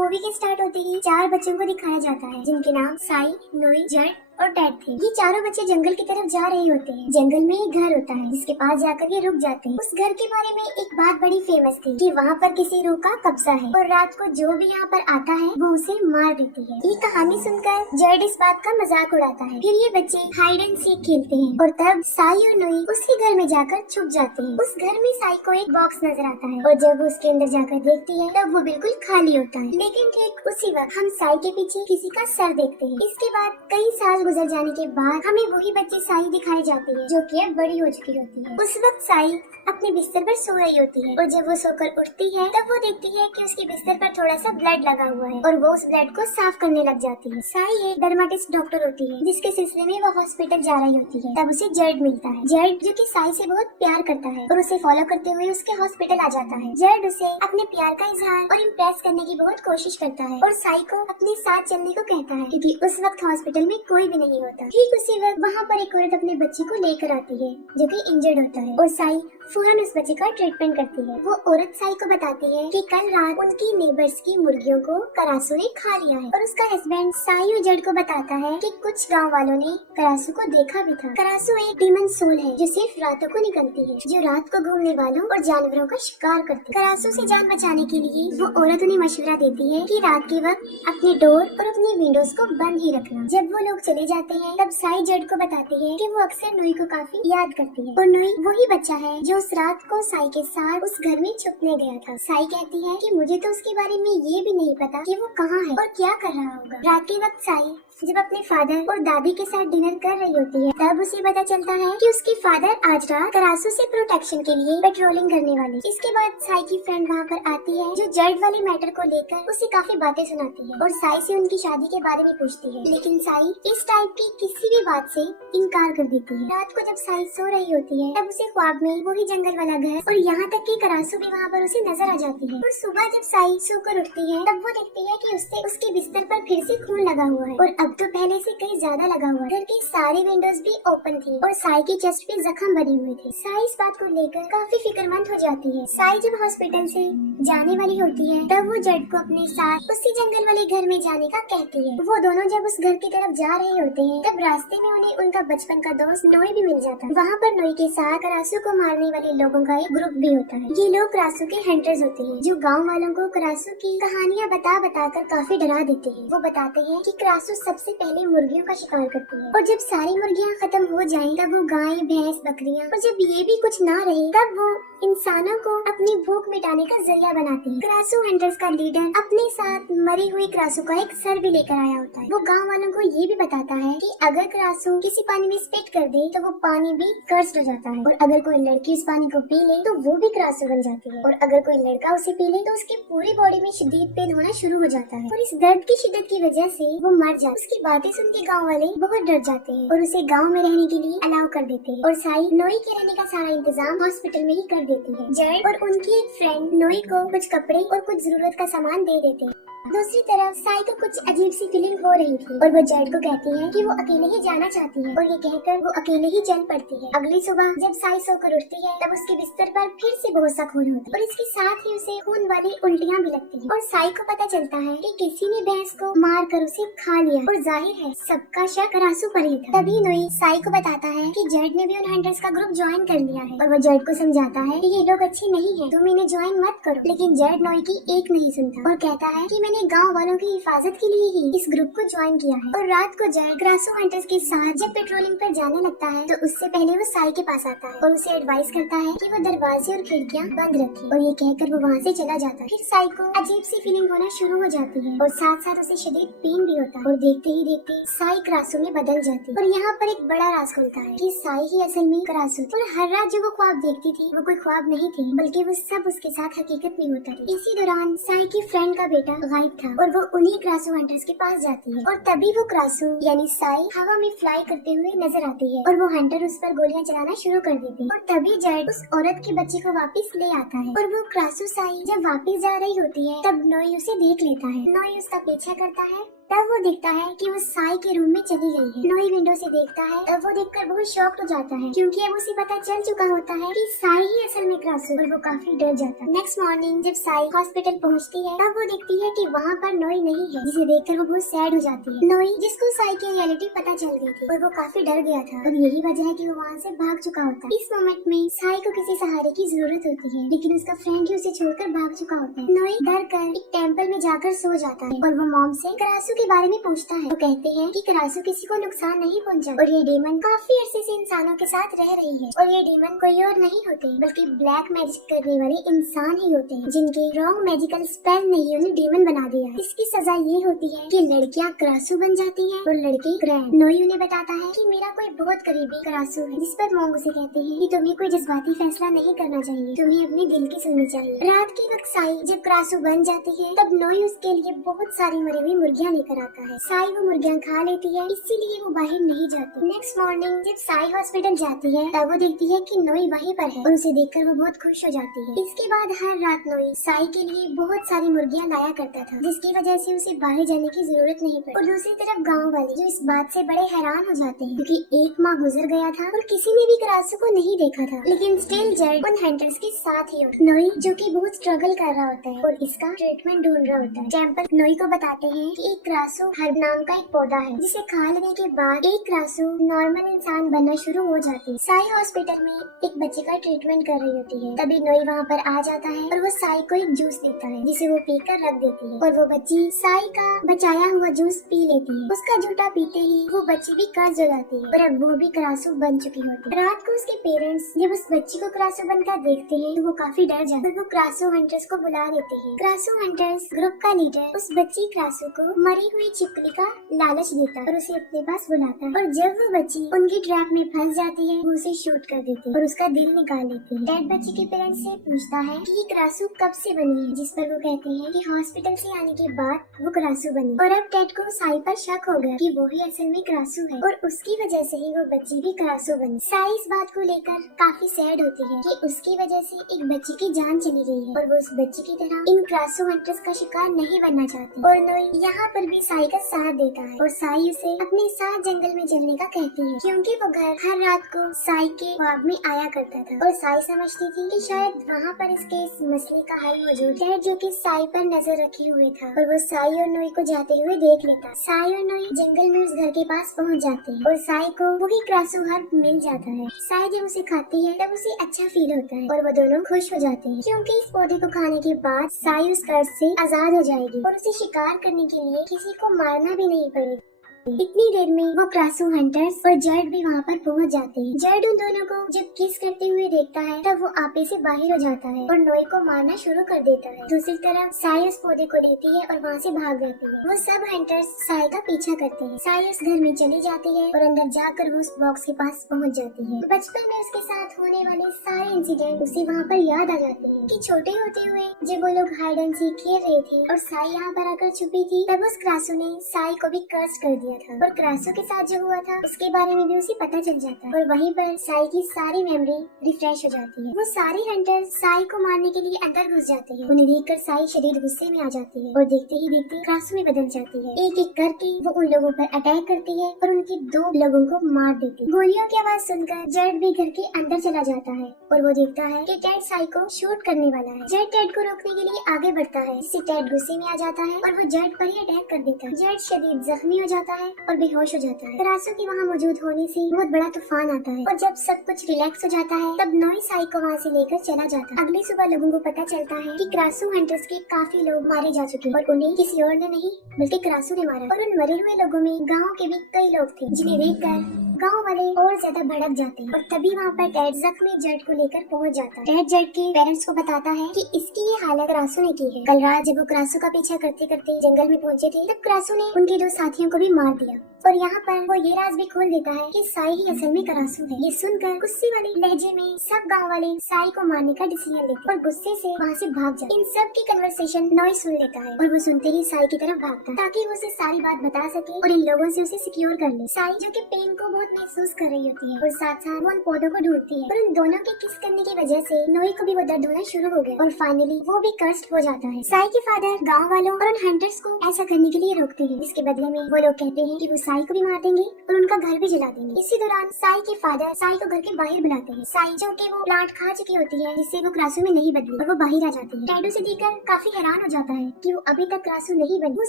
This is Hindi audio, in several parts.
मूवी के स्टार्ट होते ही 4 बच्चों को दिखाया जाता है जिनके नाम साई, नोई, जड और डैड थे। ये चारों बच्चे जंगल की तरफ जा रहे होते हैं। जंगल में एक घर होता है जिसके पास जाकर ये रुक जाते हैं। उस घर के बारे में एक बात बड़ी फेमस थी कि वहाँ पर किसी रूह का कब्जा है और रात को जो भी यहाँ पर आता है वो उसे मार देती है। ये कहानी सुनकर जड इस बात का मजाक उड़ाता है। फिर ये बच्चे हाइड एंड सीक खेलते हैं और तब साई और नोई उसके घर में जाकर छुप जाते हैं। उस घर में साई को एक बॉक्स नजर आता है और जब वो उसके अंदर जाकर देखती है तब वो बिल्कुल खाली होता है। लेकिन ठीक उसी वक्त हम साई के पीछे किसी का सर देखते हैं। इसके बाद कई साल गुजर जाने के बाद हमें वही बच्ची साई दिखाई जाती है जो कि अब बड़ी हो चुकी होती है। उस वक्त साई अपने बिस्तर पर सो रही होती है और जब वो सोकर उठती है तब वो देखती है कि उसके बिस्तर पर थोड़ा सा ब्लड लगा हुआ है और वो उस ब्लड को साफ करने लग जाती है। साई एक डर्माटिस्ट डॉक्टर होती है जिसके सिलसिले में वो हॉस्पिटल जा रही होती है। तब उसे जड मिलता है। जड जो कि साई से बहुत प्यार करता है और उसे फॉलो करते हुए उसके हॉस्पिटल आ जाता है। जड उसे अपने प्यार का इजहार और इम्प्रेस करने की बहुत कोशिश करता है और साई को अपने साथ चलने को कहता है क्योंकि उस वक्त हॉस्पिटल में कोई भी नहीं होता। ठीक उसी वक्त वहाँ पर एक औरत अपने बच्चे को लेकर आती है जो कि इंजर्ड होता है और साई फौरन उस बच्चे का ट्रीटमेंट करती है। वो औरत साई को बताती है कि कल रात उनकी नेबर्स की मुर्गियों को करासू ने खा लिया है और उसका हस्बैंड साई और जड को बताता है कि कुछ गांव वालों ने करासू को देखा भी था। करासू एक डीमन सोल है जो सिर्फ रातों को निकलती है, जो रात को घूमने वालों और जानवरों का शिकार करती है। करासू से जान बचाने के लिए वो औरत उन्हें मशवरा देती है कि रात के वक्त अपने डोर और अपनी विंडोज को बंद ही रखना। जब वो लोग चले जाते हैं तब साई जड को बताती है कि वो अक्सर नोई को काफी याद करती है और नोई वही बच्चा है जो उस रात को साई के साथ उस घर में छुपने गया था। साई कहती है कि मुझे तो उसके बारे में ये भी नहीं पता कि वो कहाँ है और क्या कर रहा होगा। रात के वक्त साई जब अपने फादर और दादी के साथ डिनर कर रही होती है तब उसे पता चलता है कि उसके फादर आज रात करासू से प्रोटेक्शन के लिए पेट्रोलिंग करने वाले। इसके बाद साई की फ्रेंड वहाँ पर आती है जो जड वाले मैटर को लेकर उसे काफी बातें सुनाती है और साई से उनकी शादी के बारे में पूछती है। लेकिन साई इस टाइप की किसी भी बात से इनकार कर देती है। रात को जब साई सो रही होती है तब उसे ख्वाब में वही जंगल वाला घर और यहाँ तक कि करासू भी वहाँ पर उसे नजर आ जाती है। और सुबह जब साई सोकर उठती है तब वो देखती है कि उसके बिस्तर पर फिर से खून लगा हुआ है और अब तो पहले से कहीं ज्यादा लगा हुआ है। घर की सारी विंडोज भी ओपन थी और साई की चेस्ट पे जख्म बने हुए थे। साई इस बात को लेकर काफी फिक्रमंद हो जाती है। साई जब हॉस्पिटल से जाने वाली होती है तब वो जड को अपने साथ उसी जंगल वाले घर में जाने का कहती है। वो दोनों जब उस घर की तरफ जा रहे होते हैं तब रास्ते में उन्हें उनका बचपन का दोस्त नोई भी मिल जाता है। वहाँ पर नोई के साथ करासू को मारने वाले लोगों का एक ग्रुप भी होता है। ये लोग करासू के हंटर्स होते हैं जो गाँव वालों को करासू की कहानियाँ बता कर काफी डरा देते हैं। वो बताते हैं कि करासू सबसे पहले मुर्गियों का शिकार करती है और जब सारी मुर्गियाँ खत्म हो जाएं तब वो गाय, भैंस, बकरियाँ और जब ये भी कुछ ना रहे तब वो इंसानों को अपनी भूख मिटाने का जरिया बनाती है। करासू हंटर्स का लीडर अपने साथ मरी हुई करासू का एक सर भी लेकर आया होता है। वो गांव वालों को ये भी बताता है कि अगर करासू किसी पानी में स्पिट कर दे तो वो पानी भी कर्स्ड हो जाता है और अगर कोई लड़की उस पानी को पी ले तो वो भी करासू बन जाती है और अगर कोई लड़का उसे पी ले तो उसकी पूरी बॉडी में शदीद पेन होना शुरू हो जाता है और इस दर्द की शिद्दत की वजह से वो मर जाता है। उसकी बातें सुन के गाँव वाले बहुत डर जाते हैं और उसे गाँव में रहने के लिए अलाउ कर देते हैं और साई नोई के रहने का सारा इंतजाम हॉस्पिटल में ही कर देती है। जड और उनकी एक फ्रेंड नोई को कुछ कपड़े और कुछ जरूरत का सामान दे देते हैं। दूसरी तरफ साई को कुछ अजीब सी फीलिंग हो रही थी और वो जड को कहती है कि वो अकेले ही जाना चाहती है और ये कहकर वो अकेले ही चल पड़ती है। अगली सुबह जब साई सोकर उठती है तब उसके बिस्तर पर फिर से बहुत सा खून होता है और इसके साथ ही उसे खून वाली उल्टियाँ भी लगती है और साई को पता चलता है कि किसी ने भैंस को मार कर उसे खा लिया और जाहिर है सबका शक करासू पर ही था। तभी नोई साई को बताता है कि जड ने भी उन हंटर्स का ग्रुप ज्वाइन कर लिया है और वो जड को समझाता है कि ये लोग अच्छे नहीं है, तुम इन्हें ज्वाइन मत करो। लेकिन जड नोई की एक नहीं सुनता और कहता है कि मैंने गांव वालों की हिफाजत के लिए ही इस ग्रुप को ज्वाइन किया है। और रात को जड करासू हंटर्स के साथ जब पेट्रोलिंग पर जाने लगता है तो उससे पहले वो साई के पास आता है और उसे एडवाइस करता है कि वो दरवाजे और खिड़कियाँ बंद रखे और ये कहकर वो वहाँ से चला जाता है। फिर साई को अजीब सी फीलिंग होना शुरू हो जाती है और साथ साथ उसे शदीद पेन भी होता है और देखते ही देखते साई करासू में बदल जाती है और यहाँ पर एक बड़ा राज खुलता है कि साई ही असल में करासू थी और हर रात जो वो ख्वाब देखती थी वो कोई ख्वाब नहीं थी बल्कि वो सब उसके साथ हकीकत में होता था। इसी दौरान साई की फ्रेंड का बेटा गायब था और वो उन्हीं करासू हंटर्स के पास जाती है और तभी वो करासू यानी साई हवा में फ्लाई करते हुए नजर आती है और वो हंटर उस पर गोलियां चलाना शुरू कर देते हैं और तभी जड उस औरत के बच्चे को वापस ले आता है और वो करासू साई जब वापस जा रही होती है तब नोई उसे देख लेता है। नोई उसका पीछा करता है तब वो देखता है कि वो साई के रूम में चली गई है। नोई विंडो से देखता है, तब वो देखकर बहुत शॉक्ड हो जाता है क्योंकि अब उसे पता चल चुका होता है कि साई ही असल में क्रासू, और वो काफी डर जाता है। नेक्स्ट मॉर्निंग जब साई हॉस्पिटल पहुंचती है, तब वो देखती है कि वहाँ पर नोई नहीं है, जिसे देखकर वो बहुत सैड हो जाती है। नोई जिसको साई की रियलिटी पता चल गई थी और वो काफी डर गया था, और यही वजह है कि वो वहाँ से भाग चुका होता है। इस मोमेंट में साई को किसी सहारे की जरूरत होती है, लेकिन उसका फ्रेंड ही उसे छोड़कर भाग चुका होता है। नोई डर कर एक टेम्पल में जाकर सो जाता है और वो मॉम से क्रासू के बारे में पूछता है। वो कहते हैं कि क्रासू किसी को नुकसान नहीं पहुंचा और ये डीमन काफी अरसे से इंसानों के साथ रह रही है, और ये डीमन कोई और नहीं होते बल्कि ब्लैक मैजिक करने वाले इंसान ही होते हैं, जिनके रॉन्ग मैजिकल स्पेल ने ही उन्हें डीमन बना दिया है। इसकी सजा ये होती है कि लड़कियां क्रासू बन जाती हैं और लड़के ग्रैंड। नोई उन्हें बताता है कि मेरा कोई बहुत करीबी क्रासू है, जिस पर मॉन्ग उसे कहते हैं कि तुम्हें कोई जज्बाती फैसला नहीं करना चाहिए, तुम्हें अपने दिल की सुननी चाहिए। रात के वक्त साई जब क्रासू बन जाती है, तब नोई उसके लिए बहुत सारी मरी हुई मुर्गियां लेकर आता है। साई वो मुर्गियां खा लेती है, इसीलिए वो बाहर नहीं जाती। नेक्स्ट मॉर्निंग जब साई हॉस्पिटल जाती है, तब वो देखती है कि नोई वहीं पर है और उसे देखकर वो बहुत खुश हो जाती है। इसके बाद हर रात नोई साई के लिए बहुत सारी मुर्गियां लाया करता था, जिसकी वजह से उसे बाहर जाने की जरूरत नहीं पड़ी। और दूसरी तरफ गाँव वाले जो इस बात से बड़े हैरान हो जाते हैं क्योंकि एक माह गुजर गया था और किसी ने भी क्रासू को नहीं देखा था, लेकिन स्टिल जेड उन हंटर्स के साथ ही होता। नोई जो कि बहुत स्ट्रगल कर रहा होता है और इसका ट्रीटमेंट ढूंढ रहा होता है। टेम्पल नोई को बताते हैं कि एक क्रासू हर्ब नाम का एक पौधा है, जिसे खा लेने के बाद एक क्रासू नॉर्मल इंसान बनना शुरू हो जाती है। साई हॉस्पिटल में एक बच्चे का ट्रीटमेंट कर रही होती है, तभी नोई वहाँ पर आ जाता है और वो साई को एक जूस देता है, जिसे वो पीकर रख देती है, और वो बच्ची साई का बचाया हुआ जूस पी लेती है। उसका जूठा पीते ही वो बच्ची भी कर्ज हो जाती है और अब वो भी क्रासू बन चुकी होती है। रात को उसके पेरेंट्स जब उस बच्ची को क्रासू बनकर देखते हैं तो वो काफी डर जाते हैं। वो क्रासू हंटर्स को बुला देते हैं। क्रासू हंटर्स ग्रुप का लीडर उस बच्ची क्रासू को मरी हुई छिपकली का लालच देता है और उसे अपने पास बुलाता है, और जब वो बच्ची उनकी ट्रैप में फंस जाती है, वो उसे शूट कर देती है और उसका दिल निकाल लेती है। डैड बच्ची के पेरेंट्स से पूछता है कि ये क्रासू कब से बनी है, जिस पर वो कहते हैं कि हॉस्पिटल से आने के बाद वो क्रासू बनी, और अब डैड को साई पर शक हो गया कि वो ही असल में क्रासू है और उसकी वजह से ही वो बच्ची भी क्रासू बनी। साई इस बात को लेकर काफी सैड होती है कि उसकी वजह से एक बच्ची की जान चली गई है और वो उस बच्ची की तरह इन क्रासू हंटर्स का शिकार नहीं बनना चाहती। और नोई यहाँ पर भी साई का साथ देता है और साई उसे अपने साथ जंगल में चलने का कहती है, क्योंकि वो घर हर रात को साई के ख्वाब में आया करता था और साई समझती थी कि शायद वहाँ पर इसके इस मसले का हल मौजूद है, जो कि साई पर नजर रखे हुए था, और वो साई और नोई को जाते हुए देख लेता। साई और नोई जंगल में उस घर के पास पहुँच जाते हैं और साई को वही क्रासू हर्ब मिल जाता है। साई जब उसे खाती है तब उसे अच्छा फील होता है और वो दोनों खुश हो जाते हैं, क्योंकि इस पौधे को खाने के बाद साई उस कर्ज से आजाद हो जाएगी और उसे शिकार करने के लिए किसी को मारना भी नहीं पड़ेगा। इतनी देर में वो क्रासू हंटर्स और जर्ड भी वहाँ पर पहुँच जाते हैं। जर्ड उन दोनों को जब किस करते हुए देखता है तब वो आपे से बाहर हो जाता है और नोई को मारना शुरू कर देता है। दूसरी तरफ साई उस पौधे को लेती है और वहाँ से भाग जाती है। वो सब हंटर्स साई का पीछा करते हैं। साई उस घर में चली जाती है और अंदर जाकर वो उस बॉक्स के पास पहुँच जाती है। बचपन में उसके साथ होने वाले सारे इंसिडेंट उसे वहाँ पर याद आ जाते हैं कि छोटे होते हुए जब वो लोग हाइड एंड सीक खेल रहे थे और साई यहाँ पर आकर छुपी थी, तब उस क्रासू ने साई को भी कर्ज कर दिया था और क्रासू के साथ जो हुआ था उसके बारे में भी उसे पता चल जाता है और वहीं पर साई की सारी मेमोरी रिफ्रेश हो जाती है। वो सारे हंटर साई को मारने के लिए अंदर घुस जाते हैं। उन्हें देखकर साई शरीर गुस्से में आ जाती है और देखते ही देखते क्रासू में बदल जाती है। एक एक करके वो उन लोगों पर अटैक करती है और उनके 2 लोगों को मार देती है। गोलियों की आवाज सुनकर जेड भी घर के अंदर चला जाता है और वो देखता है कि टेड साई को शूट करने वाला है। जेड टेड को रोकने के लिए आगे बढ़ता है, इससे टेड गुस्से में आ जाता है और वो जेड पर ही अटैक कर देता है। जेड शदीद जख्मी हो जाता है और बेहोश हो जाता है। क्रासू के वहाँ मौजूद होने से बहुत बड़ा तूफान आता है और जब सब कुछ रिलैक्स हो जाता है तब नोई साई को वहाँ से लेकर चला जाता है। अगली सुबह लोगों को पता चलता है कि क्रासू हंटर्स के काफी लोग मारे जा चुके हैं और उन्हें किसी और ने नहीं बल्कि क्रासू ने मारा। और उन मरे हुए लोगों में गाँव के भी कई लोग थे, जिन्हें देखकर गाँव वाले और ज्यादा भड़क जाते हैं और तभी वहाँ पर टेड जख्मी जेड को लेकर पहुँच जाता है। टेड जेड के पेरेंट्स को बताता है कि इसकी ये हालत क्रासू ने की है। कल रात जब वो क्रासू का पीछा करते करते जंगल में पहुँचे थे तब क्रासू ने उनके 2 साथियों को भी मार दिया। और यहाँ पर वो ये राज भी खोल देता है कि साई ही असल में करासू है। ये सुनकर गुस्से वाले लहजे में सब गांव वाले साई को मारने का डिसीजन लेते और गुस्से से वहाँ से भाग जाते। इन सब की कन्वर्सेशन नॉय सुन लेता है और वो सुनते ही साई की तरफ भागता है ताकि वो उसे सारी बात बता सके और इन लोगों से उसे सिक्योर कर ले। साई जो कि पेन को बहुत महसूस कर रही होती है और साथ साथ वो उन पौधों को ढूंढती है और उन दोनों के किस करने की वजह से नॉय को भी वो दर्द होना शुरू हो गया और फाइनली वो भी कर्स्ड हो जाता है। साई के फादर गाँव वालों और उन हंटर्स को ऐसा करने के लिए रोकते हैं, जिसके बदले में वो लोग कहते हैं कि वो साई को भी मार देंगे और उनका घर भी जला देंगे। इसी दौरान साई के फादर साई को घर के बाहर बुलाते हैं। साई जो कि वो प्लांट खा चुकी होती है जिससे वो क्रासू में नहीं बदली और वो बाहर आ जाती है। टैडू से देखकर काफी हैरान हो जाता है कि वो अभी तक क्रासू नहीं बनी। वो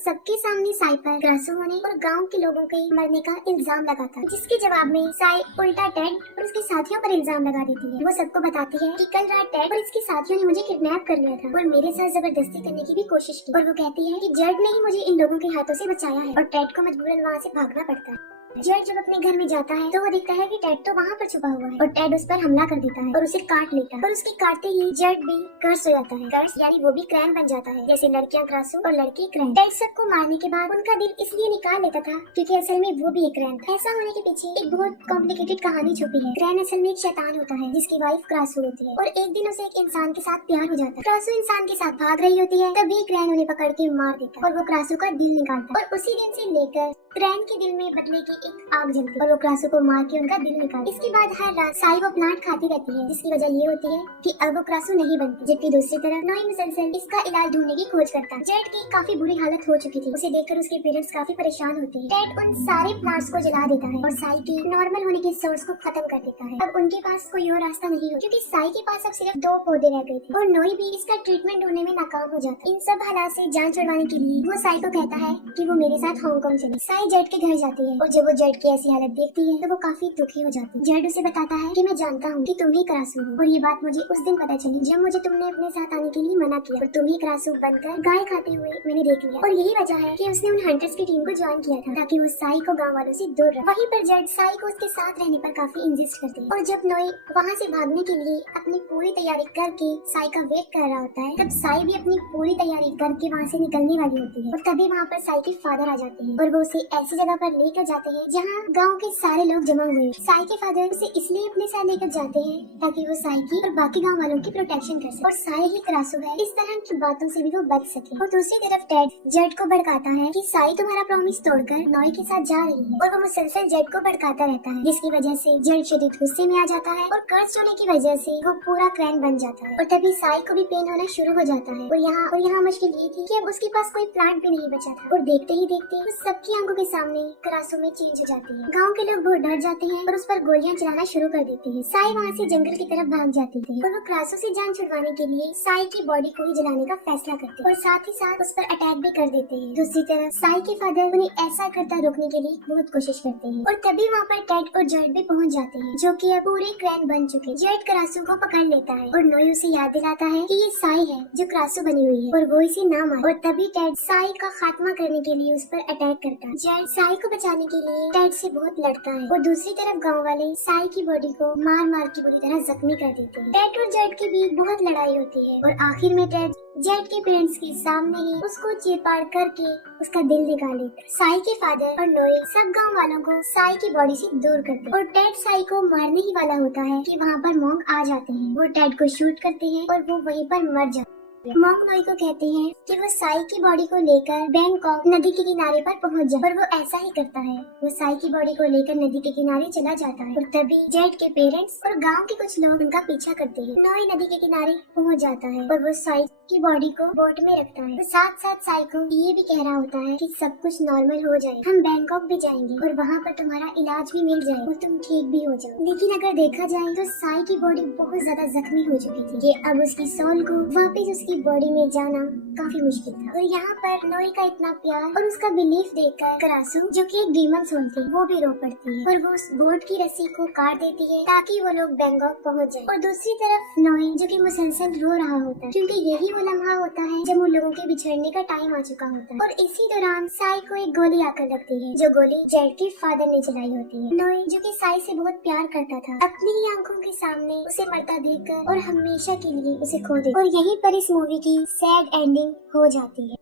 सबके सामने साई पर क्रासू होने और गाँव के लोगों के मरने का इल्जाम लगाता है, जिसके जवाब में साई उल्टा टेड और उसके साथियों पर इल्जाम लगा देती है। वो सबको बताती है कि कल रात टेड और इसके साथियों ने मुझे किडनैप कर लिया था और मेरे साथ जबरदस्ती करने की भी कोशिश की और वो कहती है कि जड ने ही मुझे इन लोगों के हाथों से बचाया है और टेड को मजबूरन वहाँ से भागना पड़ता है। जड जब अपने घर में जाता है तो वो देखता है कि टेड तो वहाँ पर छुपा हुआ है और टेड उस पर हमला कर देता है और उसे काट लेता है और उसके काटते ही जड भी कर्स हो जाता है। कर्स यानी वो भी क्रैन बन जाता है, जैसे लड़कियां क्रासू और लड़के क्रैन। टेड सबको मारने के बाद उनका दिल इसलिए निकाल लेता था क्योंकि असल में वो भी एक क्रैन था। ऐसा होने के पीछे एक बहुत कॉम्प्लिकेटेड कहानी छुपी है। क्रैन असल में एक शैतान होता है जिसकी वाइफ क्रासू होती है और एक दिन उसे एक इंसान के साथ प्यार हो जाता है। क्रासू इंसान के साथ भाग रही होती है तभी क्रैन उन्हें पकड़ के मार देता है और वो क्रासू का दिल निकालता है और उसी दिन से लेकर क्रैन के दिल में बदले की एक आग जलती है और वो क्रासू को मार के उनका दिल निकालती है। इसके बाद हर रात साई वो प्लांट खाती रहती है, जिसकी वजह ये होती है कि अब वो क्रासू नहीं बनती। जबकि दूसरी तरफ नॉय मुसलसल इसका इलाज ढूंढने की खोज करता है। जेड की काफी बुरी हालत हो चुकी थी, उसे देखकर उसके पेरेंट्स काफी परेशान होते हैं। टेड उन सारे प्लांट्स को जला देता है और साई की नॉर्मल होने की सोर्स को खत्म कर देता है। अब उनके पास कोई और रास्ता नहीं हो क्योंकि साई के पास अब सिर्फ 2 पौधे रह गए थे और नॉय भी इसका ट्रीटमेंट ढूंढने में नाकाम हो जाता है। इन सब हालात से जान छुड़वाने के लिए वो साई को कहता है कि वो मेरे साथ हांगकांग चले। साई जेड के घर जाती है और जब वो जेड की ऐसी हालत देखती है तो वो काफी दुखी हो जाती है। जेड उसे बताता है कि मैं जानता हूँ कि तुम ही क्रासू हो और ये बात मुझे उस दिन पता चली जब मुझे तुमने अपने साथ आने के लिए मना किया और तुम ही क्रासू बनकर गाय खाते हुए मैंने देख लिया और यही वजह है कि उसने उन हंटर्स की टीम को ज्वाइन किया था ताकि वो साई को गाँव वालों से दूर रखे। वहीं पर जेड साई को उसके साथ रहने पर काफी इंसिस्ट करती है और जब नॉय वहाँ से भागने के लिए अपनी पूरी तैयारी करके साई का वेट कर रहा होता है तब साई भी अपनी पूरी तैयारी करके वहाँ से निकलने वाली होती है और तभी वहाँ पर साई के फादर आ जाते हैं और वो उसे ऐसी जगह पर लेकर जाते हैं जहाँ गाँव के सारे लोग जमा हुए। साई के फादर उसे इसलिए अपने साथ लेकर जाते हैं ताकि वो साई की और बाकी गाँव वालों की प्रोटेक्शन कर सके और साई ही क्रासू है, इस तरह की बातों से भी वो बच सके। और दूसरी तरफ टेड जेड को भड़काता है कि साई तुम्हारा प्रॉमिस तोड़कर नॉय के साथ जा रही है और वो मुसलसल जेड को भड़काता रहता है, जिसकी वजह से जेड शदीद गुस्से में आ जाता है और कर्ज होने की वजह से वो पूरा क्रैन बन जाता है और तभी साई को भी पेन होना शुरू हो जाता है। और यहाँ मुश्किल ये थी कि अब उसके पास कोई प्लांट भी नहीं बचा था और देखते ही देखते उस सबकी आंखों के सामने क्रासू में चेंज हो जाती है। गाँव के लोग बहुत डर जाते हैं और उस पर गोलियां चलाना शुरू कर देते हैं। साई वहाँ से जंगल की तरफ भाग जाती थी और वो क्रासू से जान छुड़वाने के लिए साई की बॉडी को ही जलाने का फैसला करते हैं और साथ ही साथ उस पर अटैक भी कर देते हैं। दूसरी तरफ साई के फादर उन्हें ऐसा करता रोकने के लिए बहुत कोशिश करते हैं और तभी वहाँ पर टेड और जेड भी पहुँच जाते हैं जो कि अब पूरे क्रैन बन चुके। जेड क्रासू को पकड़ लेता है और नॉय उसे याद दिलाता है कि ये साई है जो क्रासू बनी हुई है और वो इसे ना मारे और तभी टेड साई का खात्मा करने के लिए उस पर अटैक करता है। जेड साई को बचाने के लिए टेड से बहुत लड़ता है और दूसरी तरफ गाँव वाले साई की बॉडी को मार मार के बुरी तरह जख्मी कर देते हैं। टेड और जेड के बीच बहुत लड़ाई होती है और आखिर में टेड जेड के पेरेंट्स के सामने ही उसको चीरफाड़ करके उसका दिल निकाल लेता है। साई के फादर और नॉय सब गांव वालों को साई की बॉडी से दूर करते हैं और टेड साई को मारने ही वाला होता है कि वहाँ पर मॉन्क आ जाते हैं। वो टेड को शूट करते हैं और वो वहीं पर मर जाते हैं। मॉन्क नॉय को कहते हैं कि वो साई की बॉडी को लेकर बैंकॉक नदी के किनारे पर पहुंच जाए और वो ऐसा ही करता है। वो साई की बॉडी को लेकर नदी के किनारे चला जाता है और तभी जेड के पेरेंट्स और गांव के कुछ लोग उनका पीछा करते हैं। नॉय नदी के किनारे पहुंच जाता है और वो साई की बॉडी को बोट में रखता है। तो साथ साथ साई को ये भी कह रहा होता है कि सब कुछ नॉर्मल हो जाए, हम बैंकॉक भी जाएंगे और वहाँ पर तुम्हारा इलाज भी मिल जाए और तुम ठीक भी हो जाओ। लेकिन अगर देखा जाए तो साई की बॉडी बहुत ज्यादा जख्मी हो चुकी थी कि अब उसकी सोल को वापस उसकी बॉडी में जाना काफी मुश्किल था। और यहाँ पर नॉय का इतना प्यार और उसका बिलीफ देखकर क्रासू जो कि एक डीमन सोल थी वो भी रो पड़ती है और वो उस बोट की रस्सी को काट देती है ताकि वो लोग बैंकॉक पहुँच जाए। और दूसरी तरफ नॉय जो कि मुसलसल रो रहा होता है क्योंकि यही वो लम्हा होता है जब उन लोगों के बिछड़ने का टाइम आ चुका होता है। और इसी दौरान साई को एक गोली आकर लगती है जो गोली जेड के फादर ने चलाई होती है। नॉय जो कि साई से बहुत प्यार करता था अपनी ही आंखों के सामने उसे मरता देखकर और हमेशा के लिए उसे खो दे और यहीं पर इस मूवी की सैड एंडिंग हो जाती है।